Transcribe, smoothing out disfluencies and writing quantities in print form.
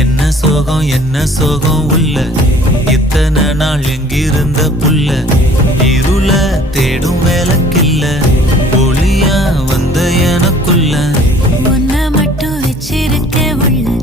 என்ன சோகம் உள்ள இத்தனை நாள் எங்கிருந்த புள்ள இருள தேடும் வேலைக்கில்ல ஒளியா வந்த எனக்குள்ள உன்னை மட்டும் வச்சிருக்க உள்ள